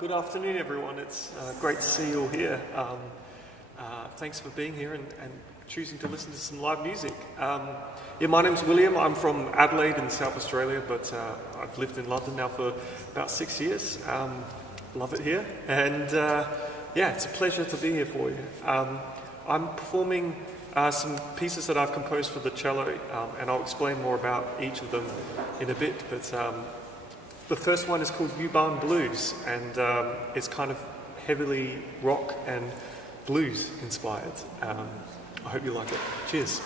Good afternoon, everyone. It's great to see you all here. Thanks for being here and choosing to listen to some live music. My name's William. I'm from Adelaide in South Australia, but I've lived in London now for about 6 years. Love it here. And it's a pleasure to be here for you. I'm performing some pieces that I've composed for the cello, and I'll explain more about each of them in a bit. But the first one is called U-Bahn Blues, and it's kind of heavily rock and blues inspired. I hope you like it. Cheers.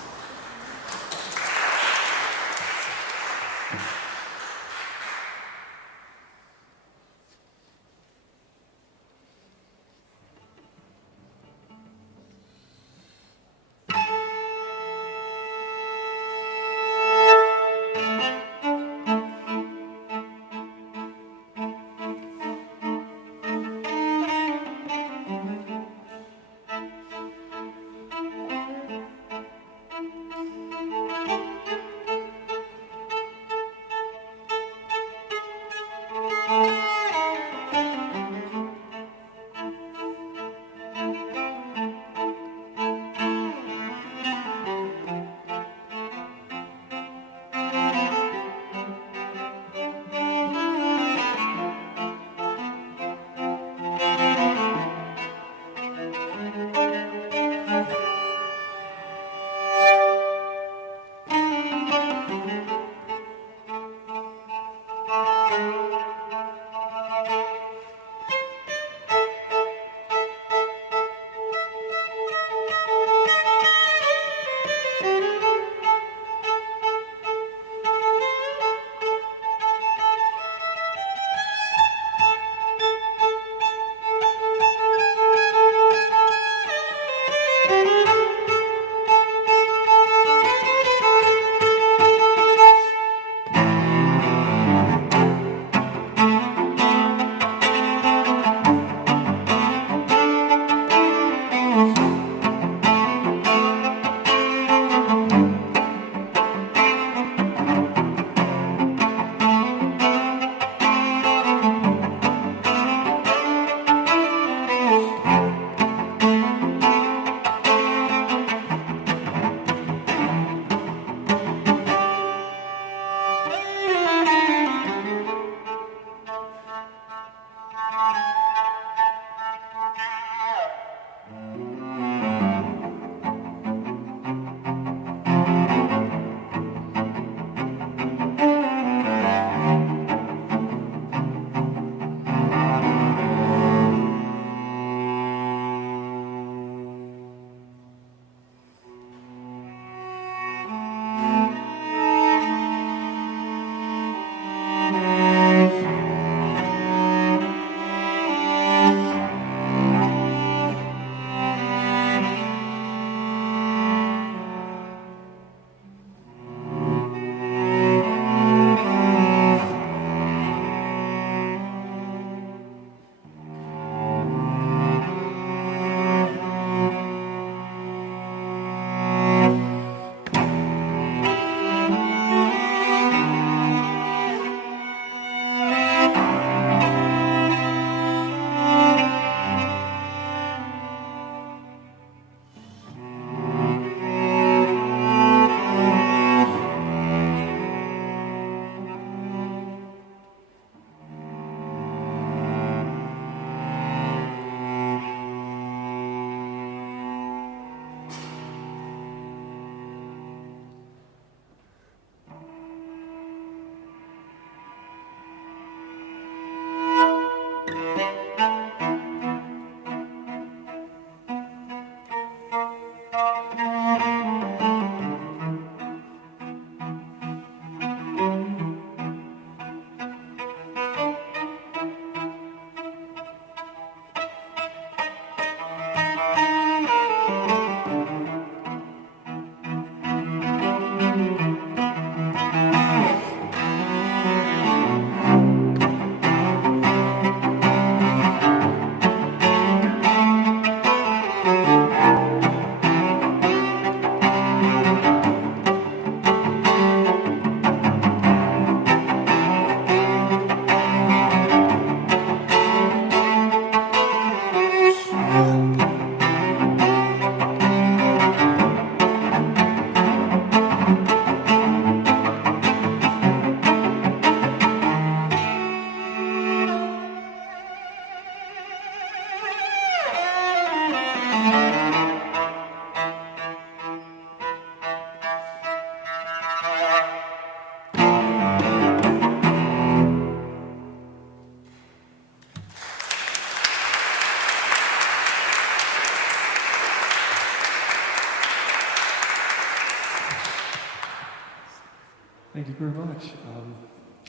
Thank you very much.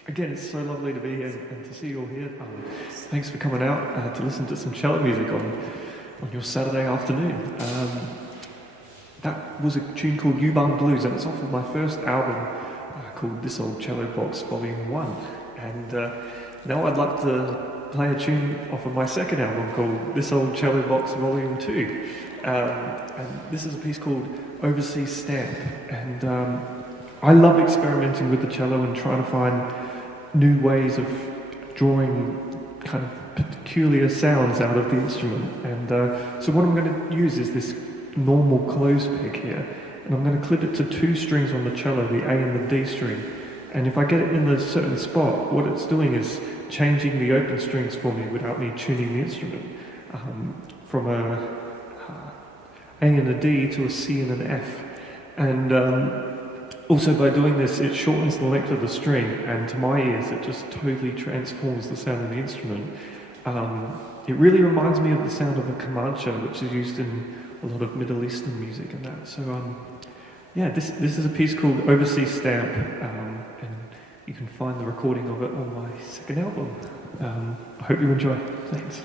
Again, it's so lovely to be here and to see you all here. Thanks for coming out to listen to some cello music on your Saturday afternoon. That was a tune called U-Bahn Blues, and it's off of my first album called This Old Cello Box Volume 1. And now I'd like to play a tune off of my second album called This Old Cello Box Volume 2. And this is a piece called Overseas Stamp. And I love experimenting with the cello and trying to find new ways of drawing kind of peculiar sounds out of the instrument. And so what I'm going to use is this normal closed pick here, and I'm going to clip it to 2 strings on the cello, the A and the D string. And if I get it in a certain spot, what it's doing is changing the open strings for me without me tuning the instrument, from a A and a D to a C and an F. And also by doing this, it shortens the length of the string, and to my ears, it just totally transforms the sound of the instrument. It really reminds me of the sound of a Comanche, which is used in a lot of Middle Eastern music and that. So, yeah, this is a piece called Overseas Stamp, and you can find the recording of it on my second album. I hope you enjoy. Thanks.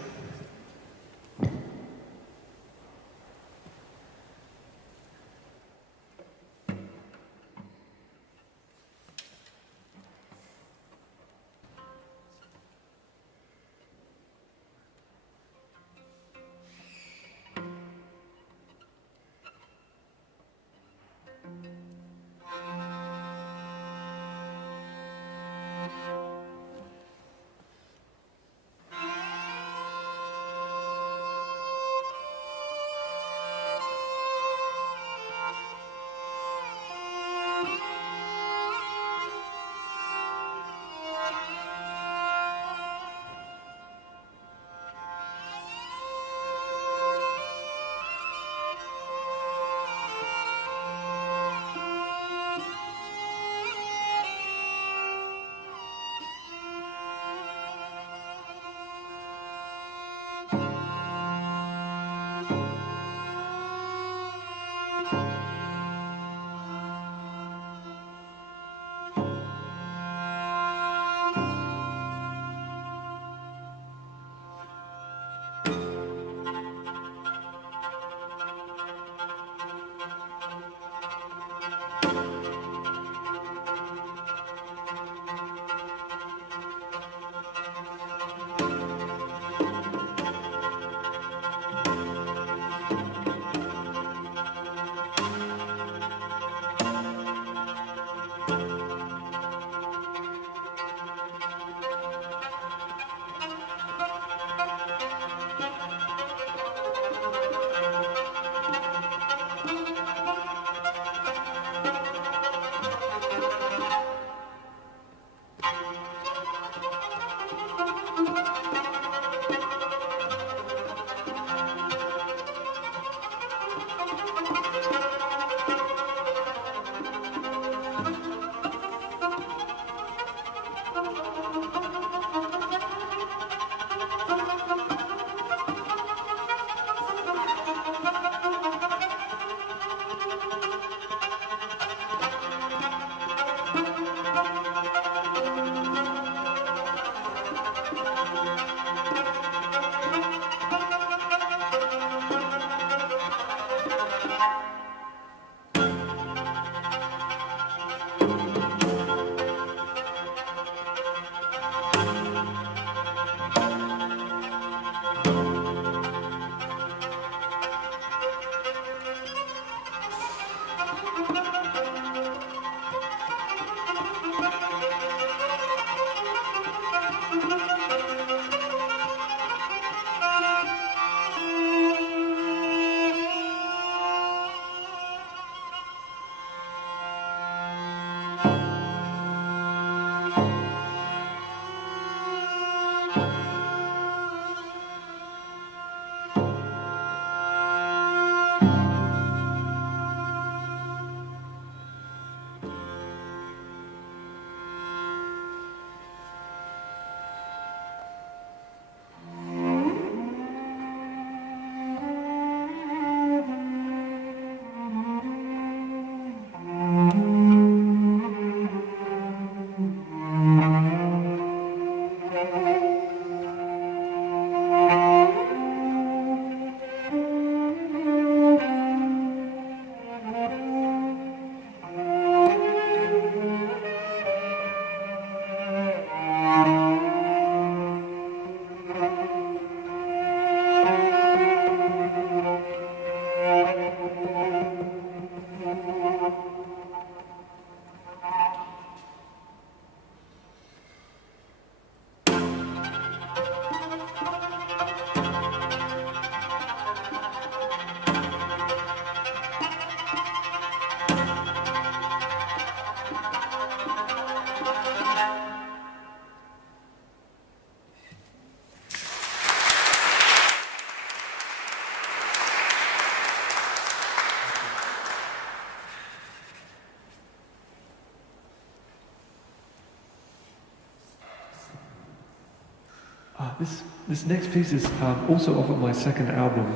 This next piece is also off of my second album,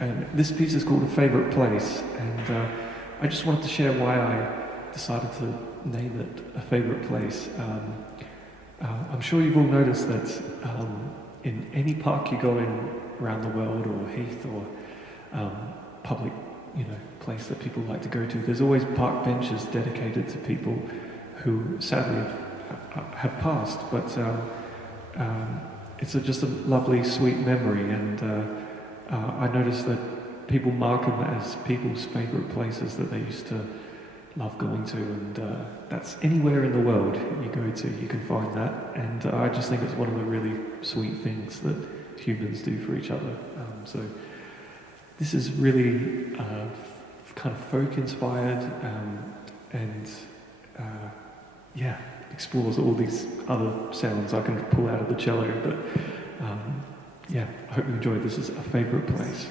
and this piece is called A Favourite Place, and I just wanted to share why I decided to name it A Favourite Place. I'm sure you've all noticed that in any park you go in around the world, or heath, or public, place that people like to go to, there's always park benches dedicated to people who sadly have passed, but it's just a lovely, sweet memory, and I noticed that people mark them as people's favourite places that they used to love going to, and that's anywhere in the world you go to, you can find that, and I just think it's one of the really sweet things that humans do for each other. So this is really kind of folk-inspired, and explores all these other sounds I can pull out of the cello, but I hope you enjoyed. This is A Favourite Place.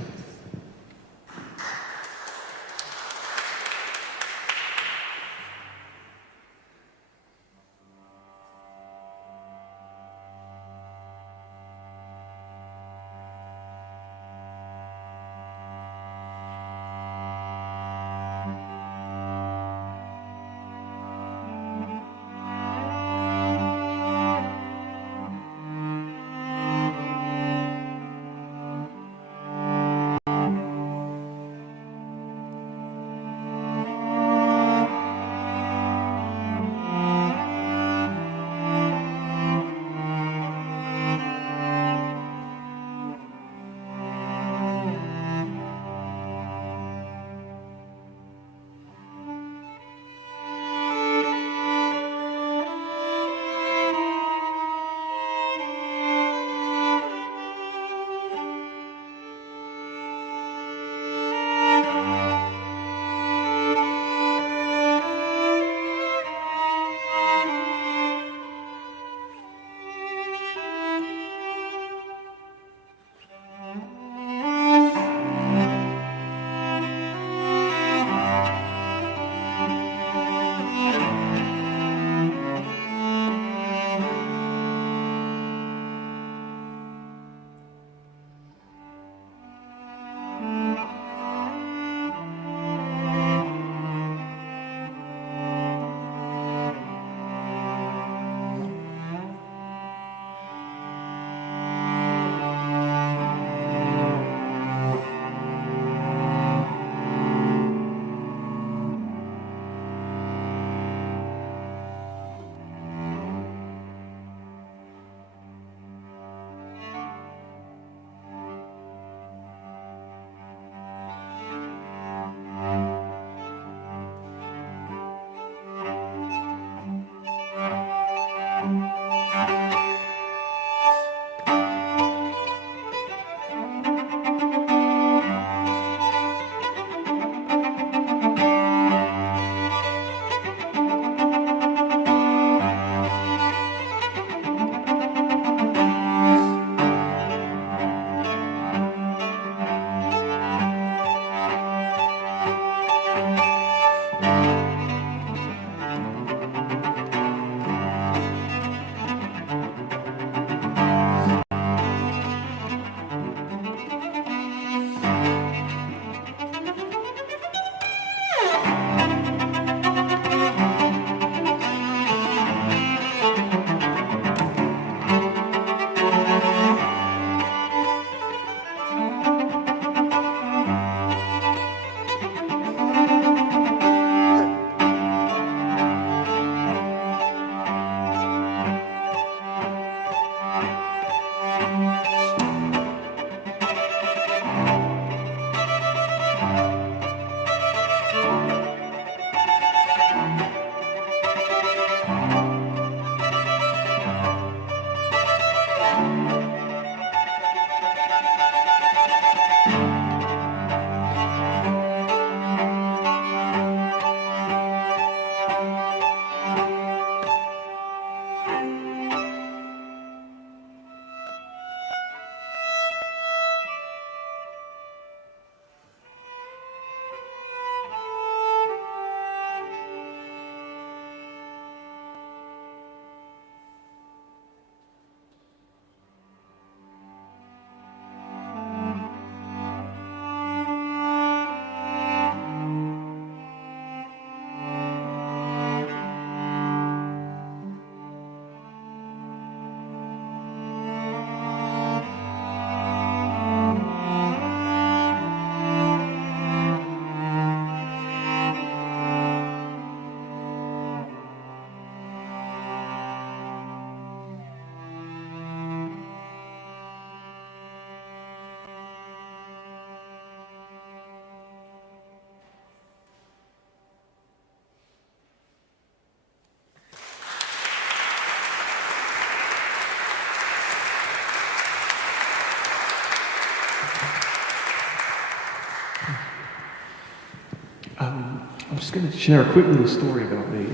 just going to share a quick little story about me.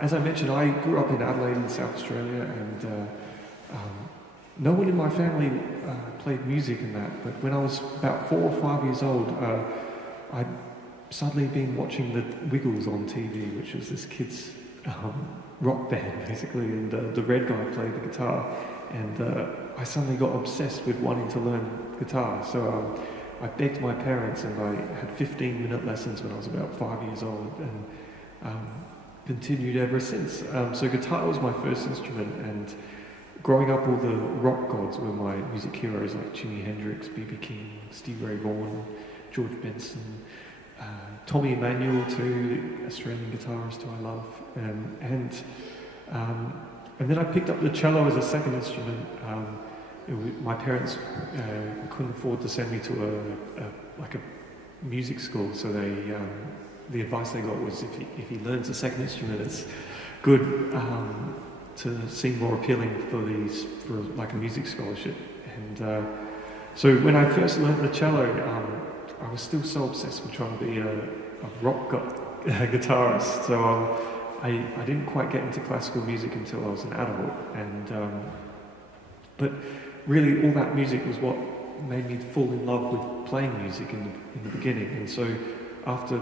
As I mentioned, I grew up in Adelaide in South Australia, and no one in my family played music and that, but when I was about 4 or 5 years old, I'd suddenly been watching the Wiggles on TV, which was this kid's rock band, basically, and the red guy played the guitar, and I suddenly got obsessed with wanting to learn guitar, so I begged my parents, and I had 15-minute lessons when I was about 5 years old, and continued ever since. So guitar was my first instrument, and growing up, all the rock gods were my music heroes, like Jimi Hendrix, B.B. King, Stevie Ray Vaughan, George Benson, Tommy Emmanuel too, Australian guitarist who I love, and then I picked up the cello as a second instrument. My parents couldn't afford to send me to a music school, so the advice they got was if he learns a second instrument, it's good to seem more appealing for like a music scholarship. And so when I first learned the cello, I was still so obsessed with trying to be a rock guitarist. So I didn't quite get into classical music until I was an adult, and but really all that music was what made me fall in love with playing music in the beginning. And so after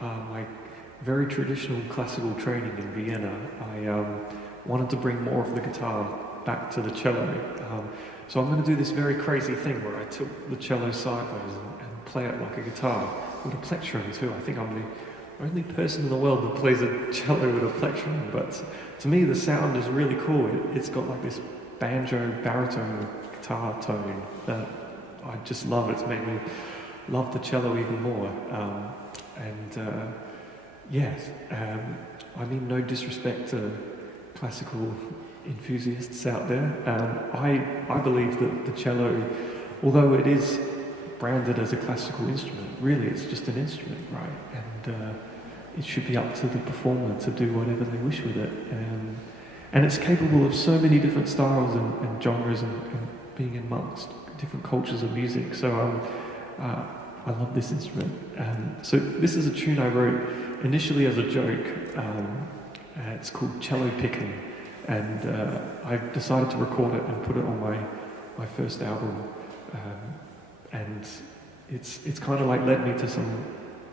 my very traditional classical training in Vienna, I wanted to bring more of the guitar back to the cello. So I'm going to do this very crazy thing where I took the cello sideways and play it like a guitar with a plectrum too. I think I'm the only person in the world that plays a cello with a plectrum, but to me the sound is really cool. It's got like this banjo baritone guitar tone that I just love. It's made me love the cello even more. I mean no disrespect to classical enthusiasts out there. I believe that the cello, although it is branded as a classical instrument, really it's just an instrument, right? And it should be up to the performer to do whatever they wish with it. And it's capable of so many different styles and genres and being amongst different cultures of music. So I love this instrument. So this is a tune I wrote initially as a joke. It's called Cellopickin, and I decided to record it and put it on my first album. And it's kind of like led me to some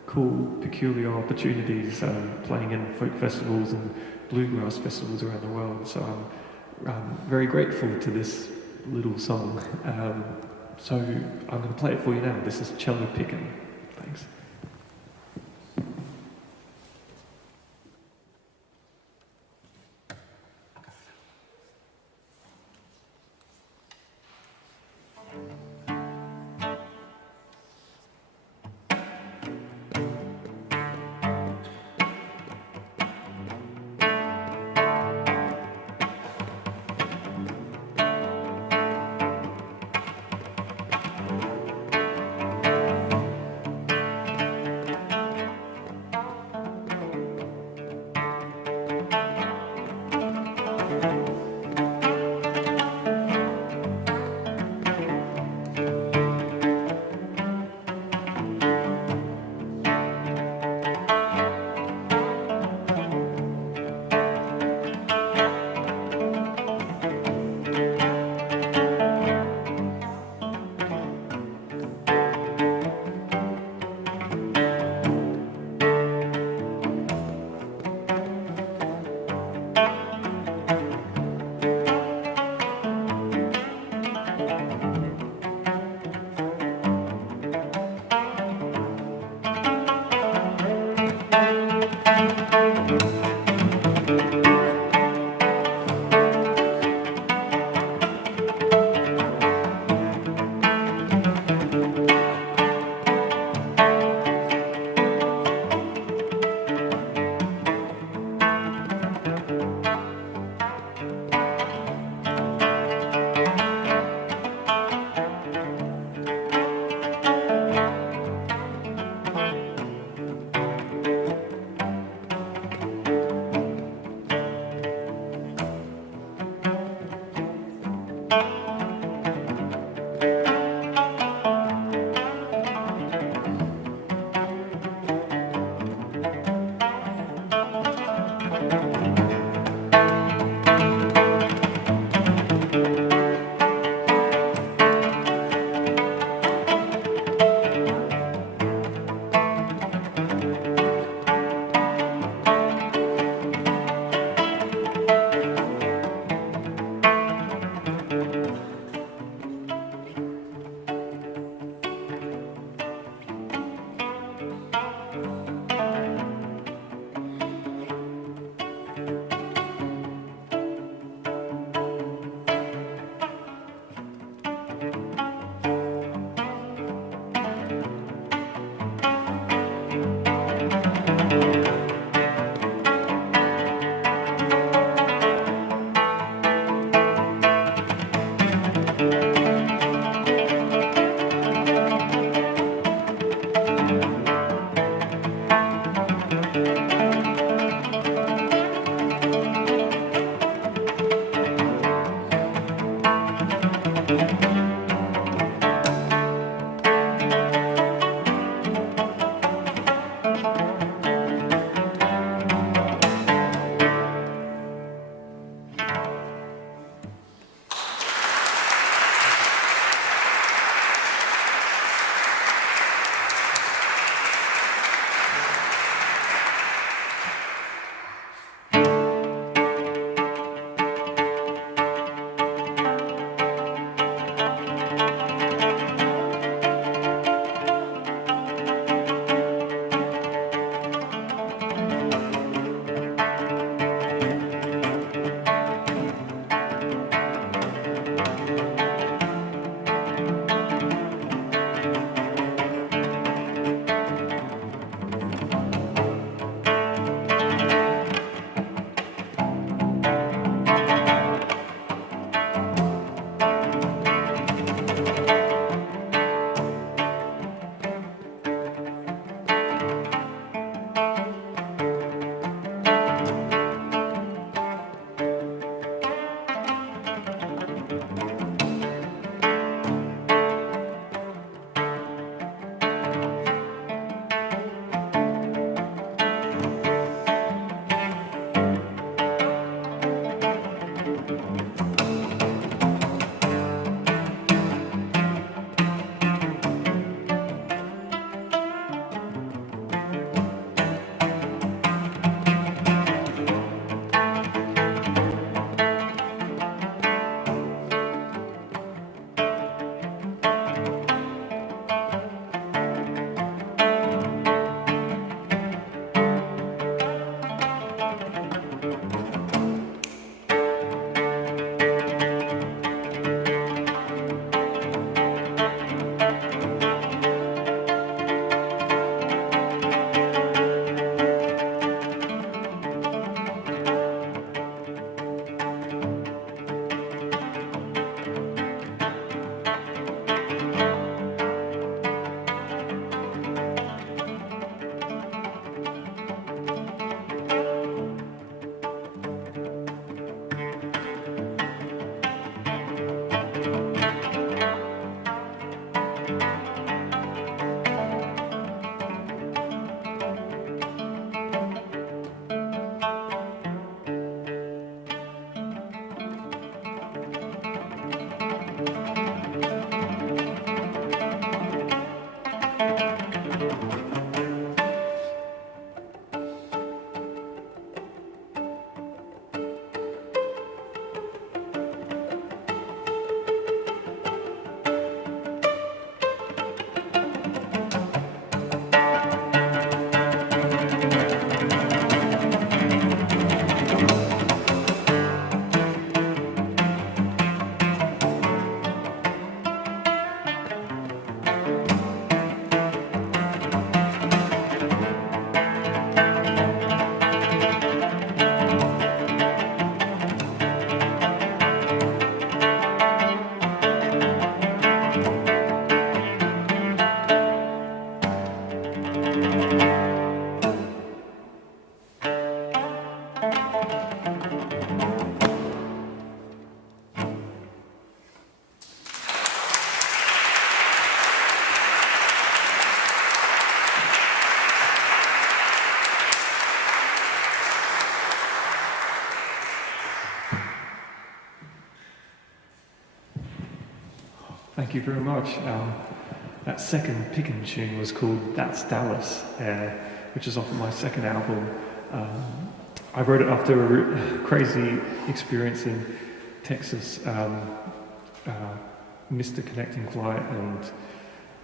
cool, peculiar opportunities, playing in folk festivals and bluegrass festivals around the world. So I'm very grateful to this little song. So I'm going to play it for you now. This is Cellopickin. Thanks. Thank you very much. That second Pickin tune was called That's Dallas, which is off of my second album. I wrote it after a crazy experience in Texas. Missed a connecting flight and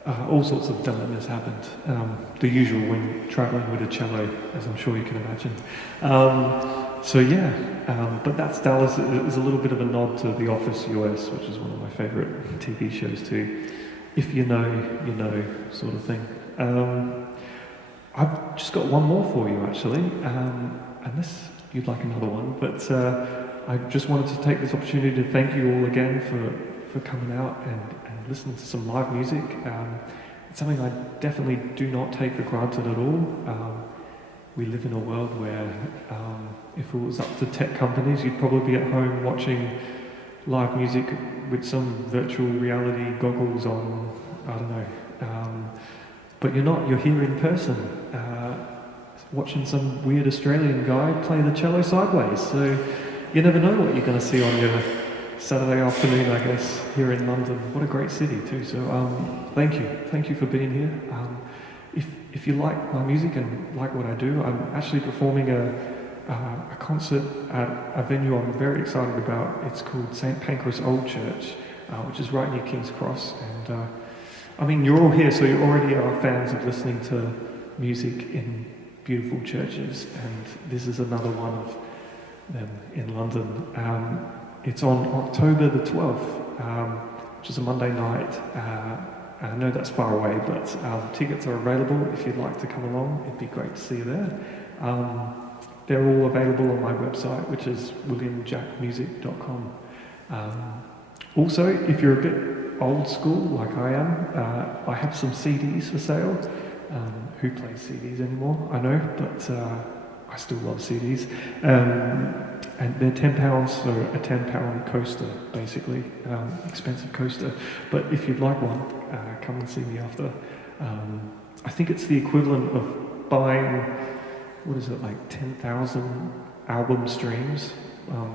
all sorts of dilemmas happened. The usual when travelling with a cello, as I'm sure you can imagine. But That's Dallas is a little bit of a nod to The Office US, which is one of my favourite TV shows too. If you know, you know, sort of thing. I've just got one more for you actually, unless you'd like another one, but I just wanted to take this opportunity to thank you all again for coming out and listening to some live music. It's something I definitely do not take for granted at all. We live in a world where if it was up to tech companies, you'd probably be at home watching live music with some virtual reality goggles on, I don't know. But you're not, you're here in person, watching some weird Australian guy play the cello sideways. So you never know what you're going to see on your Saturday afternoon, I guess, here in London. What a great city too. So thank you for being here. If you like my music and like what I do, I'm actually performing a concert at a venue I'm very excited about. It's called St Pancras Old Church, which is right near King's Cross. And I mean, you're all here, so you already are fans of listening to music in beautiful churches, and this is another one of them in London. It's on October the 12th, which is a Monday night. I know that's far away, but tickets are available if you'd like to come along. It'd be great to see you there. They're all available on my website, which is williamjackmusic.com. Also, if you're a bit old school like I am, I have some CDs for sale. Who plays CDs anymore? I know, but I still love CDs. And they're £10, so a £10 coaster, basically, expensive coaster. But if you'd like one, come and see me after. I think it's the equivalent of buying, what is it, like 10,000 album streams,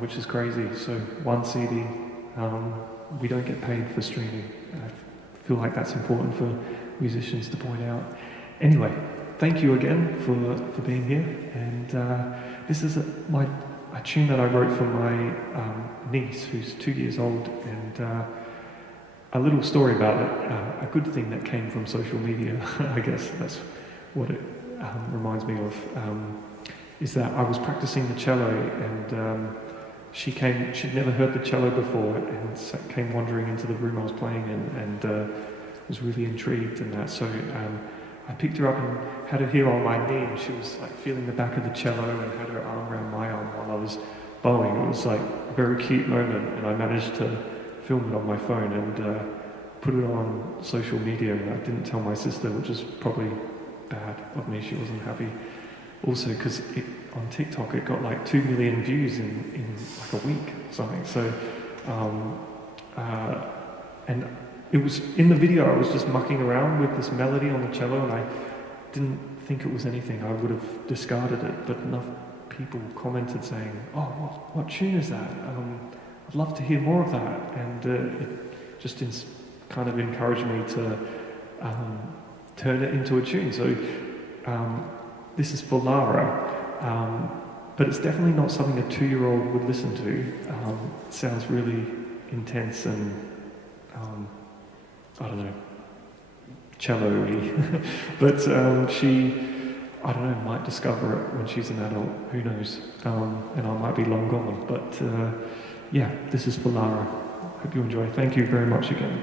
which is crazy. So one CD, we don't get paid for streaming. I feel like that's important for musicians to point out. Anyway, thank you again for being here. And this is a tune that I wrote for my niece, who's 2 years old, and a little story about it, a good thing that came from social media, I guess that's what it reminds me of, is that I was practicing the cello, and she'd never heard the cello before, and came wandering into the room I was playing in, and was really intrigued in that. So I picked her up and had her here on my knee, and she was like feeling the back of the cello and had her arm around my arm while I was bowing. It was like a very cute moment, and I managed to film it on my phone and put it on social media, and I didn't tell my sister, which is probably bad of me. She wasn't happy. Also, because on TikTok it got like 2 million views in like a week or something. So, and it was in the video, I was just mucking around with this melody on the cello, and I didn't think it was anything. I would have discarded it, but enough people commented saying, "Oh, what tune is that? I'd love to hear more of that." And it just kind of encouraged me to turn it into a tune. So this is for Lara, but it's definitely not something a 2-year-old would listen to. It sounds really intense and I don't know, cello-y. But she, I don't know, might discover it when she's an adult, who knows, and I might be long gone. But yeah, this is for Lara. Hope you enjoy. Thank you very much again.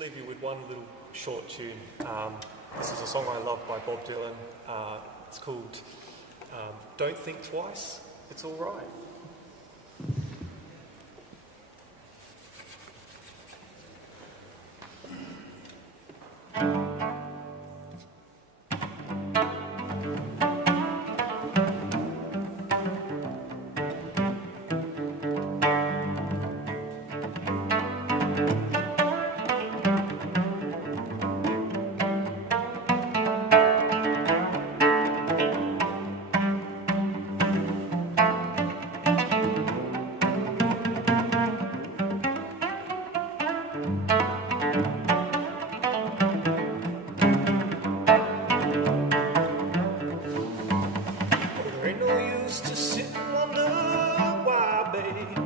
leave you with one little short tune. This is a song I love by Bob Dylan. It's called Don't Think Twice, It's All Right. To sit and wonder why, babe.